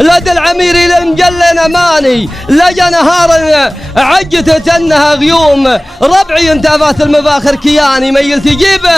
لدى العمير للمجلن اماني لقى نهار عجت انها غيوم ربعي انت فات المفاخر كياني ميل تجيبه